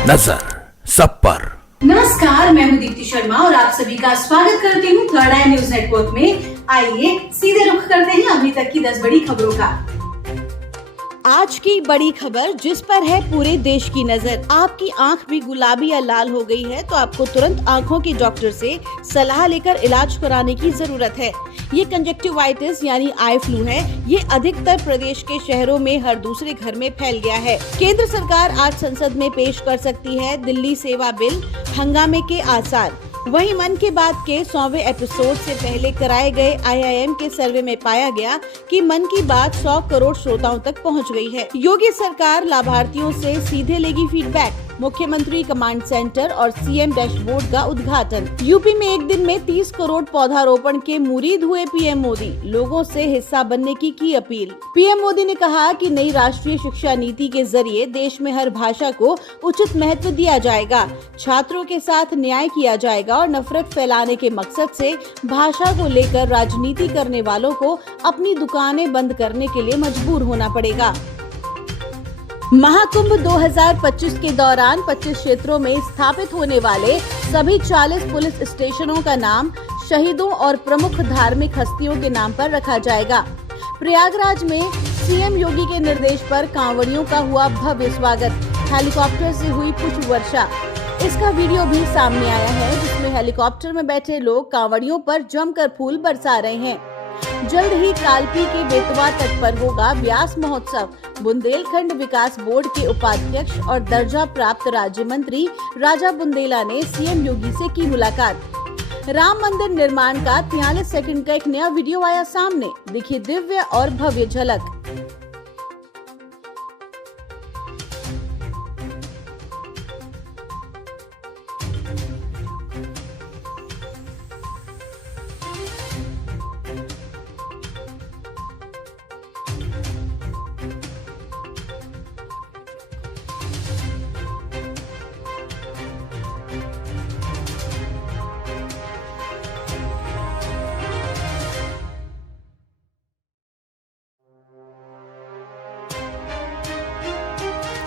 नजर सब पर। नमस्कार, मैं हूं दीप्ति शर्मा और आप सभी का स्वागत करती हूं थर्ड आई न्यूज नेटवर्क में। आइए सीधे रुख करते हैं अभी तक की 10 बड़ी खबरों का। आज की बड़ी खबर जिस पर है पूरे देश की नजर। आपकी आंख भी गुलाबी या लाल हो गई है तो आपको तुरंत आंखों के डॉक्टर से सलाह लेकर इलाज कराने की जरूरत है। ये कंजक्टिवाइटिस यानी आई फ्लू है। ये अधिकतर प्रदेश के शहरों में हर दूसरे घर में फैल गया है। केंद्र सरकार आज संसद में पेश कर सकती है दिल्ली सेवा बिल, हंगामे के आसार। वहीं मन की बात के 100वें एपिसोड से पहले कराए गए IIM के सर्वे में पाया गया कि मन की बात 100 करोड़ श्रोताओं तक पहुंच गई है। योगी सरकार लाभार्थियों से सीधे लेगी फीडबैक। मुख्यमंत्री कमांड सेंटर और CM डैशबोर्ड का उद्घाटन। यूपी में एक दिन में 30 करोड़ पौधारोपण के मुरीद हुए PM मोदी। लोगों से हिस्सा बनने की अपील। PM मोदी ने कहा कि नई राष्ट्रीय शिक्षा नीति के जरिए देश में हर भाषा को उचित महत्व दिया जाएगा। छात्रों के साथ न्याय किया जाएगा और नफरत फैलाने के मकसद से भाषा को लेकर राजनीति करने वालों को अपनी दुकानें बंद करने के लिए मजबूर होना पड़ेगा। महाकुंभ 2025 के दौरान 25 क्षेत्रों में स्थापित होने वाले सभी 40 पुलिस स्टेशनों का नाम शहीदों और प्रमुख धार्मिक हस्तियों के नाम पर रखा जाएगा। प्रयागराज में CM योगी के निर्देश पर कांवड़ियों का हुआ भव्य स्वागत। हेलीकॉप्टर से हुई पुष्प वर्षा। इसका वीडियो भी सामने आया है जिसमें हेलीकॉप्टर में बैठे लोग कांवड़ियों पर जमकर फूल बरसा रहे हैं। जल्द ही कालपी के बेतवा तट पर होगा व्यास महोत्सव। बुंदेलखंड विकास बोर्ड के उपाध्यक्ष और दर्जा प्राप्त राज्य मंत्री राजा बुंदेला ने CM योगी से की मुलाकात। राम मंदिर निर्माण का 43 सेकंड का एक नया वीडियो आया सामने। दिखी दिव्य और भव्य झलक।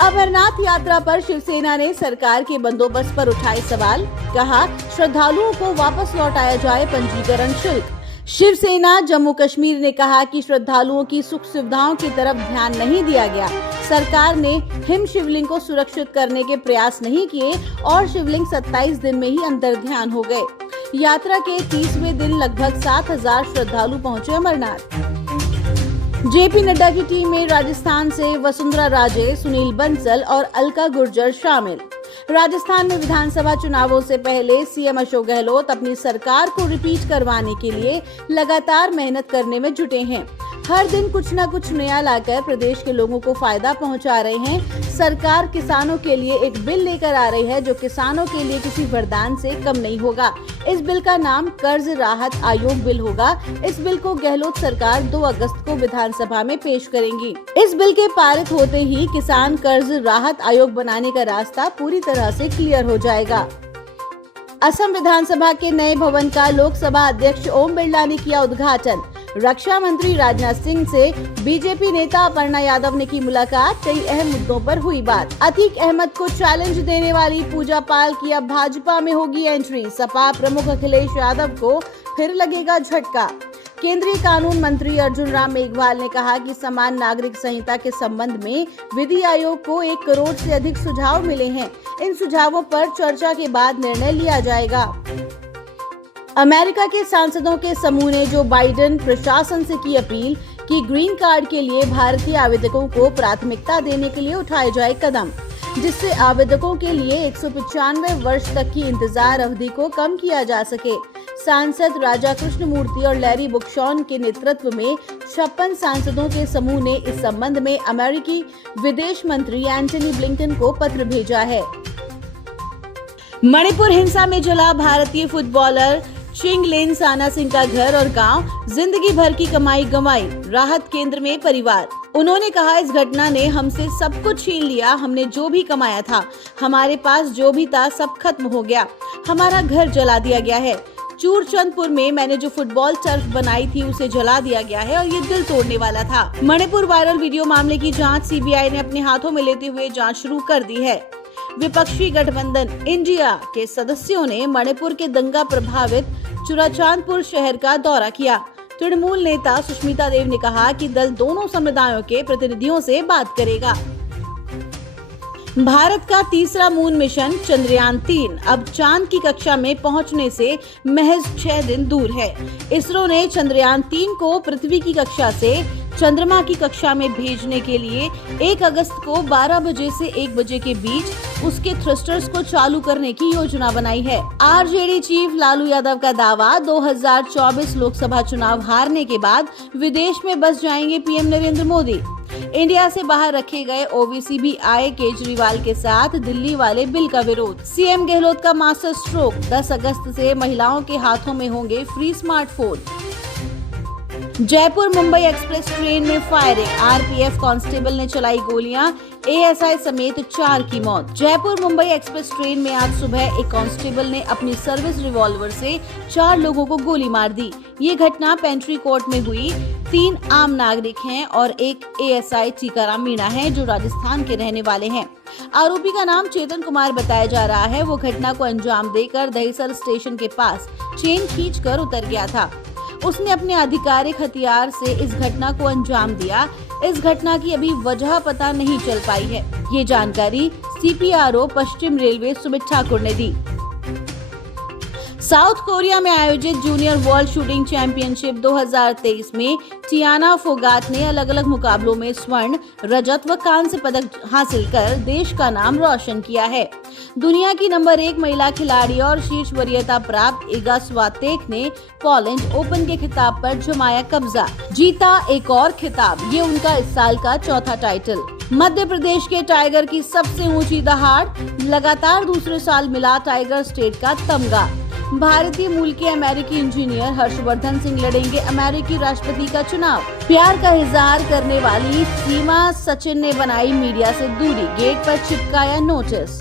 अमरनाथ यात्रा पर शिवसेना ने सरकार के बंदोबस्त पर उठाए सवाल। कहा श्रद्धालुओं को वापस लौटाया जाए पंजीकरण शुल्क। शिवसेना जम्मू कश्मीर ने कहा कि श्रद्धालुओं की सुख सुविधाओं की तरफ ध्यान नहीं दिया गया। सरकार ने हिम शिवलिंग को सुरक्षित करने के प्रयास नहीं किए और शिवलिंग 27 दिन में ही अंतर ध्यान हो गए। यात्रा के 30वें दिन लगभग 7,000 श्रद्धालु पहुंचे अमरनाथ। JP नड्डा की टीम में राजस्थान से वसुंधरा राजे, सुनील बंसल और अलका गुर्जर शामिल। राजस्थान में विधानसभा चुनावों से पहले CM अशोक गहलोत अपनी सरकार को रिपीट करवाने के लिए लगातार मेहनत करने में जुटे हैं। हर दिन कुछ न कुछ नया लाकर प्रदेश के लोगों को फायदा पहुंचा रहे हैं। सरकार किसानों के लिए एक बिल लेकर आ रही है जो किसानों के लिए किसी वरदान से कम नहीं होगा। इस बिल का नाम कर्ज राहत आयोग बिल होगा। इस बिल को गहलोत सरकार 2 अगस्त को विधानसभा में पेश करेंगी। इस बिल के पारित होते ही किसान कर्ज राहत आयोग बनाने का रास्ता पूरी तरह से क्लियर हो जाएगा। असम विधानसभा के नए भवन का लोकसभा अध्यक्ष ओम बिरला ने किया उद्घाटन। रक्षा मंत्री राजनाथ सिंह से BJP नेता अपर्णा यादव ने की मुलाकात। कई अहम मुद्दों पर हुई बात। अतीक अहमद को चैलेंज देने वाली पूजा पाल की अब भाजपा में होगी एंट्री। सपा प्रमुख अखिलेश यादव को फिर लगेगा झटका। केंद्रीय कानून मंत्री अर्जुन राम मेघवाल ने कहा कि समान नागरिक संहिता के संबंध में विधि आयोग को 1 करोड़ से अधिक सुझाव मिले हैं। इन सुझावों पर चर्चा के बाद निर्णय लिया जाएगा। अमेरिका के सांसदों के समूह ने जो बाइडेन प्रशासन से की अपील कि ग्रीन कार्ड के लिए भारतीय आवेदकों को प्राथमिकता देने के लिए उठाए जाए कदम, जिससे आवेदकों के लिए 195 वर्ष तक की इंतजार अवधि को कम किया जा सके। सांसद राजा कृष्णमूर्ति और लैरी बुकशॉन के नेतृत्व में 56 सांसदों के समूह ने इस संबंध में अमेरिकी विदेश मंत्री एंटनी ब्लिंकन को पत्र भेजा है। मणिपुर हिंसा में जला भारतीय फुटबॉलर चिंगलेन साना सिंह का घर और गांव, जिंदगी भर की कमाई गंवाई। राहत केंद्र में परिवार। उन्होंने कहा इस घटना ने हमसे सब कुछ छीन लिया। हमने जो भी कमाया था, हमारे पास जो भी था, सब खत्म हो गया। हमारा घर जला दिया गया है। चूरचंदपुर में मैंने जो फुटबॉल टर्फ बनाई थी उसे जला दिया गया है और ये दिल तोड़ने वाला था। मणिपुर वायरल वीडियो मामले की जांच CBI ने अपने हाथों में लेते हुए जांच शुरू कर दी है। विपक्षी गठबंधन इंडिया के सदस्यों ने मणिपुर के दंगा प्रभावित चुराचांदपुर शहर का दौरा किया। तृणमूल नेता सुष्मिता देव ने कहा कि दल दोनों समुदायों के प्रतिनिधियों से बात करेगा। भारत का तीसरा मून मिशन चंद्रयान-3 अब चांद की कक्षा में पहुंचने से महज 6 दिन दूर है। इसरो ने चंद्रयान-3 को पृथ्वी की कक्षा से चंद्रमा की कक्षा में भेजने के लिए 1 अगस्त को 12 बजे से 1 बजे के बीच उसके थ्रस्टर्स को चालू करने की योजना बनाई है। आरजेडी चीफ लालू यादव का दावा, 2024 लोकसभा चुनाव हारने के बाद विदेश में बस जाएंगे पीएम नरेंद्र मोदी। इंडिया से बाहर रखे गए ओबीसी भी आए केजरीवाल के साथ दिल्ली वाले बिल का विरोध। सीएम गहलोत का मास्टर स्ट्रोक, 10 अगस्त से महिलाओं के हाथों में होंगे free smartphone. Jaipur Mumbai express train में फायरिंग, आरपीएफ कांस्टेबल ने चलाई गोलियां, एएसआई समेत 4 की मौत। जयपुर मुंबई एक्सप्रेस ट्रेन में आज सुबह एक कांस्टेबल ने अपनी सर्विस रिवॉल्वर से 4 लोगों को गोली मार दी। ये घटना पेंट्री कोर्ट में हुई। 3 आम नागरिक हैं और एक एएसआई टीकाराम मीणा है जो राजस्थान के रहने वाले हैं। आरोपी का नाम चेतन कुमार बताया जा रहा है। वो घटना को अंजाम देकर दहीसर स्टेशन के पास चेन खींचकर उतर गया था। उसने अपने आधिकारिक हथियार से इस घटना को अंजाम दिया। इस घटना की अभी वजह पता नहीं चल पाई है। ये जानकारी सीपीआरओ पश्चिम रेलवे सुमित ठाकुर ने दी। साउथ कोरिया में आयोजित जूनियर वर्ल्ड शूटिंग चैंपियनशिप 2023 में टियाना फोगाट ने अलग अलग मुकाबलों में स्वर्ण, रजत व कांस्य पदक हासिल कर देश का नाम रोशन किया है। दुनिया की नंबर 1 महिला खिलाड़ी और शीर्ष वरीयता प्राप्त इगा स्वातेक ने पोलैंड ओपन के खिताब पर जमाया कब्जा, जीता एक और खिताब। ये उनका इस साल का चौथा टाइटल। मध्य प्रदेश के टाइगर की सबसे ऊंची दहाड़, लगातार दूसरे साल मिला टाइगर स्टेट का तमगा। भारतीय मूल के अमेरिकी इंजीनियर हर्षवर्धन सिंह लड़ेंगे अमेरिकी राष्ट्रपति का चुनाव। प्यार का इजहार करने वाली सीमा सचिन ने बनाई मीडिया से दूरी, गेट पर चिपकाया नोटिस।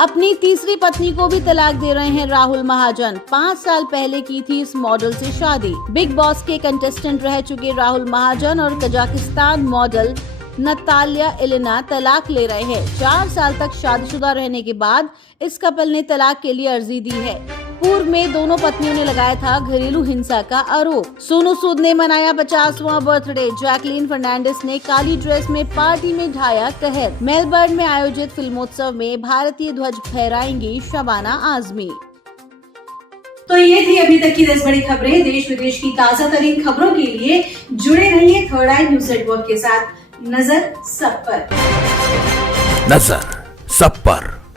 अपनी तीसरी पत्नी को भी तलाक दे रहे हैं राहुल महाजन। 5 साल पहले की थी इस मॉडल से शादी। बिग बॉस के कंटेस्टेंट रह चुके राहुल महाजन और कजाकिस्तान मॉडल नतालिया एलेना तलाक ले रहे हैं। 4 साल तक शादीशुदा रहने के बाद इस कपल ने तलाक के लिए अर्जी दी है। पूर्व में दोनों पत्नियों ने लगाया था घरेलू हिंसा का आरोप। सोनू सूद ने मनाया 50वां बर्थडे। जैकलीन फर्नांडिस ने काली ड्रेस में पार्टी में ढाया कहर। मेलबर्न में आयोजित फिल्मोत्सव में भारतीय ध्वज फहराएंगी शबाना आजमी। तो ये थी अभी तक की 10 बड़ी खबरें। देश विदेश की ताजा तरीन खबरों के लिए जुड़े रहिए थर्ड आई न्यूज नेटवर्क के साथ। नजर सब पर। नजर सब पर।